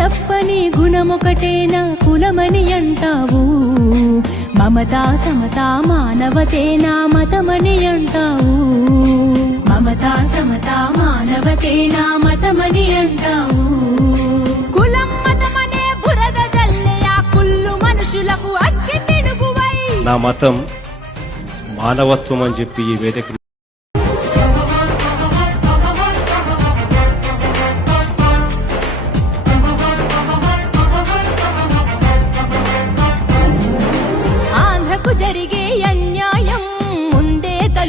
తప్పని గుణమొకటేనా కులమని అంటావు. మమతా సమతా మానవతేనా మతమని అంటావు. మమతా సమతా మానవతేనా మతమని అంటావు. కులం మతమనే బురద జల్లే కుళ్ళు మనుషులకు అగ్గి నా మతం మానవత్వం అని చెప్పి ఈ వేదిక